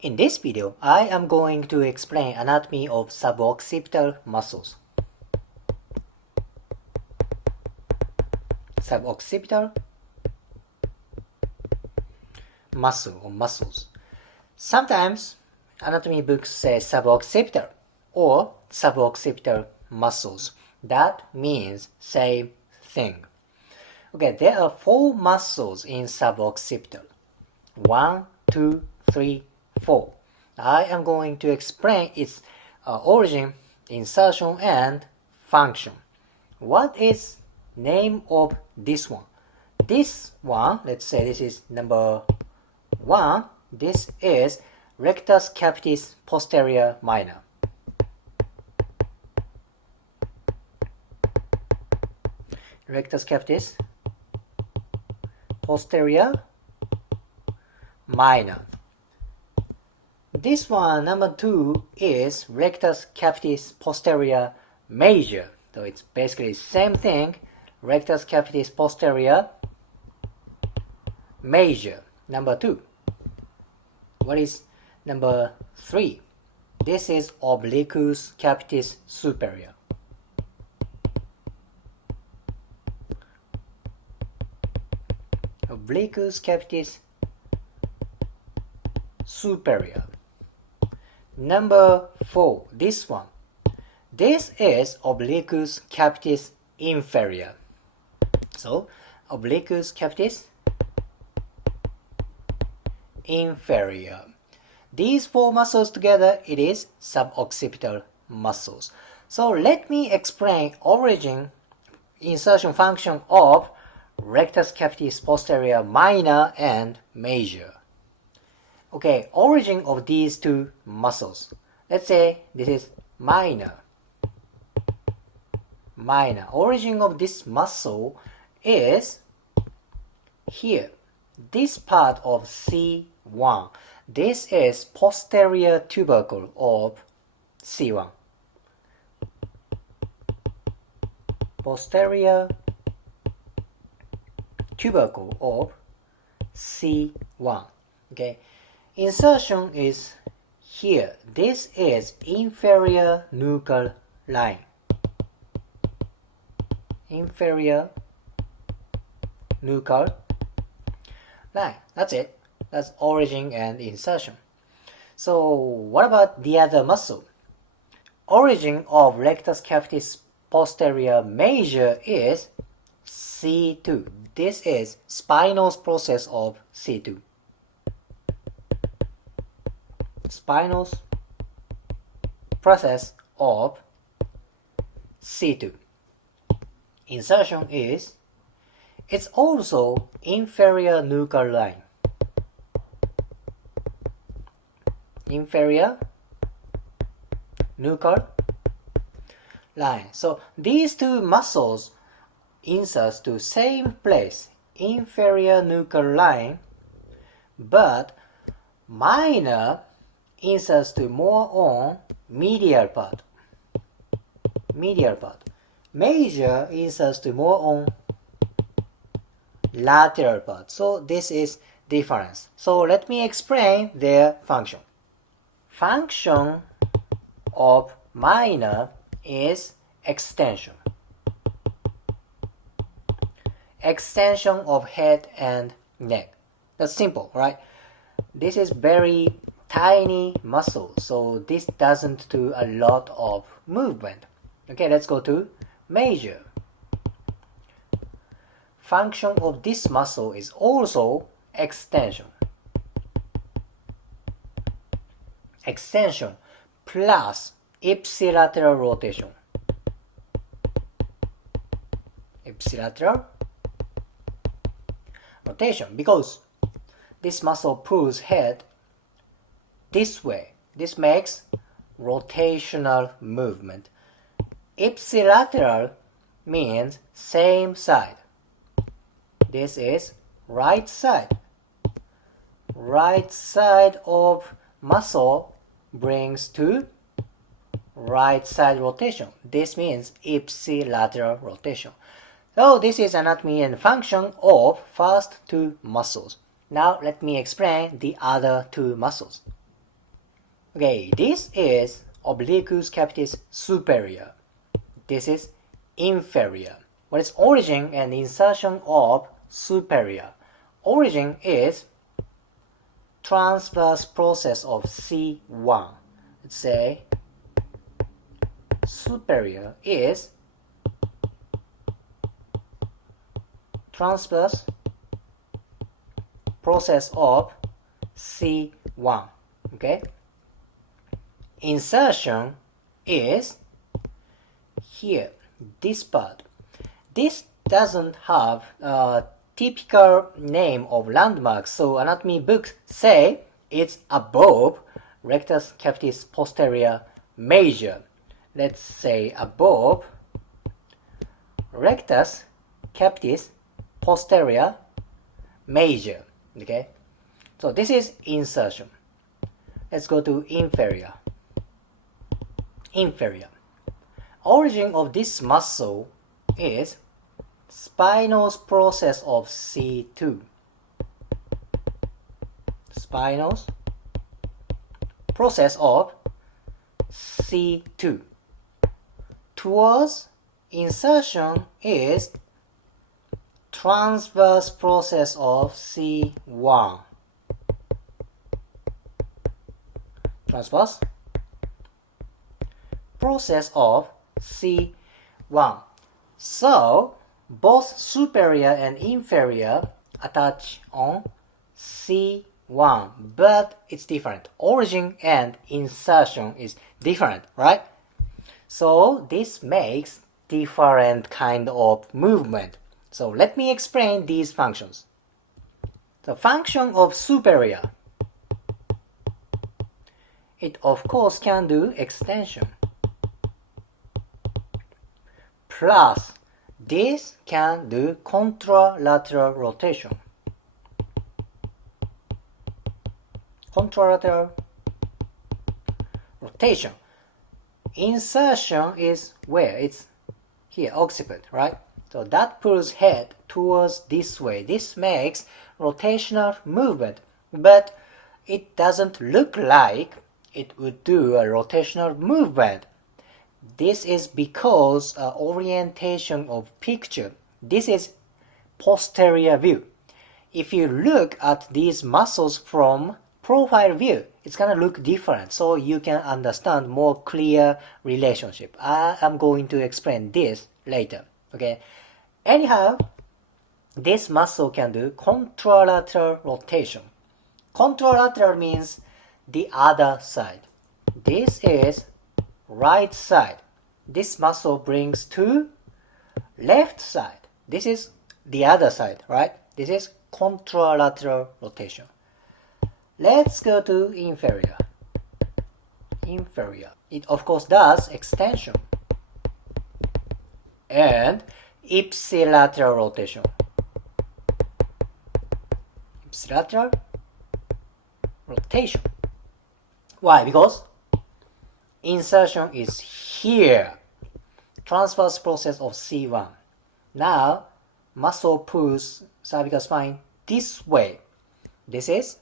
In this video, I am going to explain anatomy of suboccipital muscles. Suboccipital muscle or muscles. Sometimes anatomy books say suboccipital or suboccipital muscles. That means same thing. Okay, there are 4 muscles in suboccipital. 1, 2, 3, 4. I am going to explain its origin, insertion, and function. What is name of this one? This one, let's say this is number 1. This is rectus capitis posterior minor. Rectus capitis posterior minor. This one, number 2, is rectus capitis posterior major. So it's basically same thing, rectus capitis posterior major, number 2. What is number 3? This is obliquus capitis superior. Obliquus capitis superior. Number 4, this one. This is obliquus capitis inferior. So, obliquus capitis inferior. These 4 muscles together, it is suboccipital muscles. So, let me explain origin, insertion, function of rectus capitis posterior minor and major. Okay, origin of these 2 muscles. Let's say this is minor. Origin of this muscle is here. This part of C1. This is posterior tubercle of C1. Posterior tubercle of C1. Okay. Insertion is here. This is inferior nuchal line. Inferior nuchal line. That's it. That's origin and insertion. So what about the other muscle? Origin of rectus capitis posterior major is C2. This is spinous process of C2. Spinous process of C2. Insertion is, it's also inferior nuchal line. Inferior nuchal line. So these 2 muscles insert to same place, inferior nuchal line, but minor inserts to more on medial part. Major inserts to more on lateral part. So this is difference. So let me explain their function. Function of minor is extension. Extension of head and neck. That's simple, right? This is very tiny muscle, so this doesn't do a lot of movement. Okay, let's go to major. Function of this muscle is also extension. Extension plus ipsilateral rotation. Ipsilateral rotation, because this muscle pulls head this way. This makes rotational movement. Ipsilateral means same side. This is right side. Right side of muscle brings to right side rotation. This means ipsilateral rotation. So this is anatomy and function of first 2 muscles. Now let me explain the other 2 muscles. Okay, this is obliquus capitis superior. This is inferior. What is origin and insertion of superior? Origin is transverse process of C1. Let's say superior is transverse process of C1. Okay? Insertion is here, this part. This doesn't have a typical name of landmark, so anatomy books say it's above rectus capitis posterior major. Let's say above rectus capitis posterior major. Okay, so this is insertion. Let's go to inferior. Inferior. Origin of this muscle is spinous process of C2. Spinous process of C2. Towards insertion is transverse process of C1. Transverse process of C1. So both superior and inferior attach on C1, but it's different. Origin and insertion is different, right? So this makes different kind of movement. So let me explain these functions. The function of superior. It of course can do extension. Plus, this can do contralateral rotation. Contralateral rotation. Insertion is where? It's here, occiput, right? So that pulls head towards this way. This makes rotational movement, but it doesn't look like it would do a rotational movement. This is because orientation of picture. This is posterior view. If you look at these muscles from profile view, it's gonna look different, so you can understand more clear relationship. I am going to explain this later. Okay. Anyhow, this muscle can do contralateral rotation. Contralateral means the other side. This is right side. This muscle brings to left side. This is the other side, right? This is contralateral rotation. Let's go to inferior. Inferior. It of course does extension and ipsilateral rotation. Ipsilateral rotation. Why? Because insertion is here. Transverse process of C1. Now, muscle pulls cervical spine this way. This is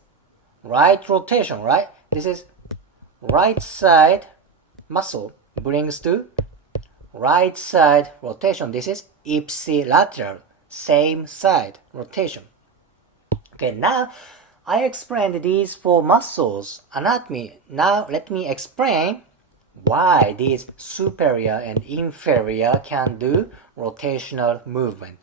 right rotation, right? This is right side muscle brings to right side rotation. This is ipsilateral, same side rotation. Okay, now I explained these four muscles anatomy. Now let me explain why these superior and inferior can do rotational movement.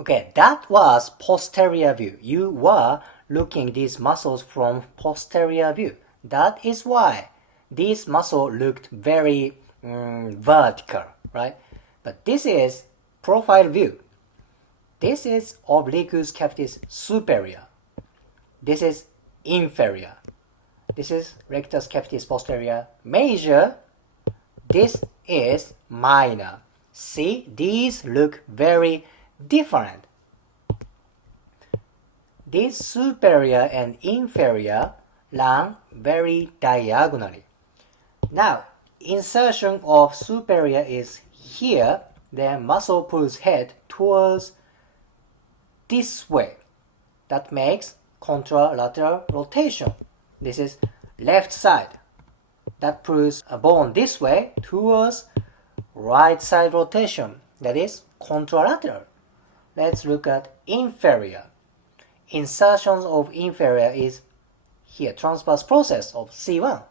Okay, that was posterior view. You were looking these muscles from posterior view. That is why these muscles looked very vertical, right? But this is profile view. This is obliquus capitis superior. This is inferior. This is rectus capitis posterior major. This is minor. See, these look very different. These superior and inferior run very diagonally. Now, insertion of superior is here. The muscle pulls head towards this way. That makes contralateral rotation. This is left side. that pulls a bone this way towards right side rotation, that is contralateral. Let's look at inferior. Insertions of inferior is here, transverse process of C1.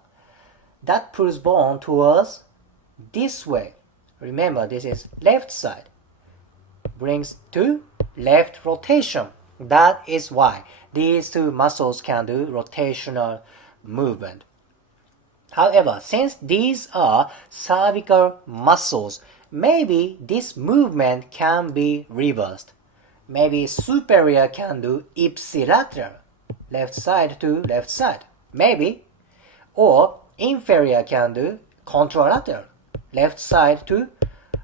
That pulls bone towards this way. Remember, this is left side. Brings to left rotation. That is why these two muscles can do rotational movement. However, since these are cervical muscles, maybe this movement can be reversed. Maybe superior can do ipsilateral, left side to left side. Maybe. Or inferior can do contralateral, left side to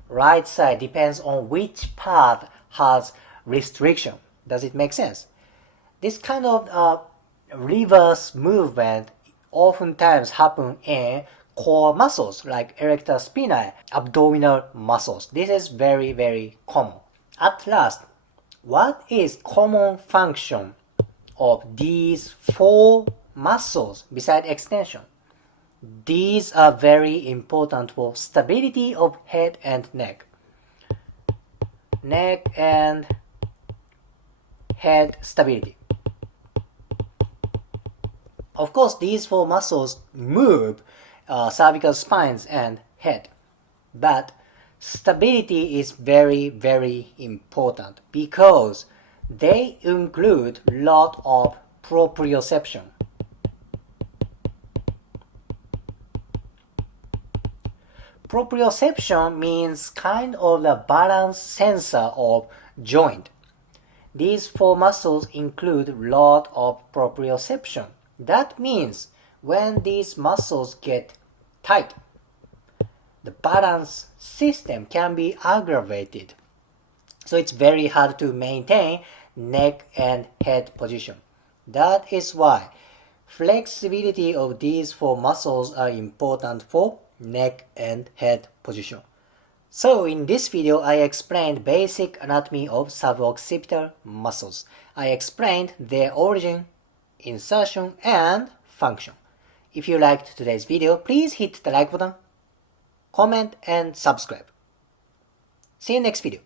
right side. Depends on which part has restriction. Does it make sense? This kind of reverse movement oftentimes happen in core muscles like erector spinae, abdominal muscles. This is very, very common. At last, what is common function of these four muscles besides extension? These are very important for stability of head and neck. Neck and head stability. Of course, these four muscles move cervical spines and head, but stability is very, very important because they include a lot of proprioception. Proprioception means kind of the balance sensor of joint. These four muscles include a lot of proprioception. That means when these muscles get tight, the balance system can be aggravated. So it's very hard to maintain neck and head position. That is why flexibility of these four muscles are important for neck and head position. So in this video, I explained basic anatomy of suboccipital muscles. I explained their origin, insertion, and function. If you liked today's video, please hit the like button, comment, and subscribe. See you next video.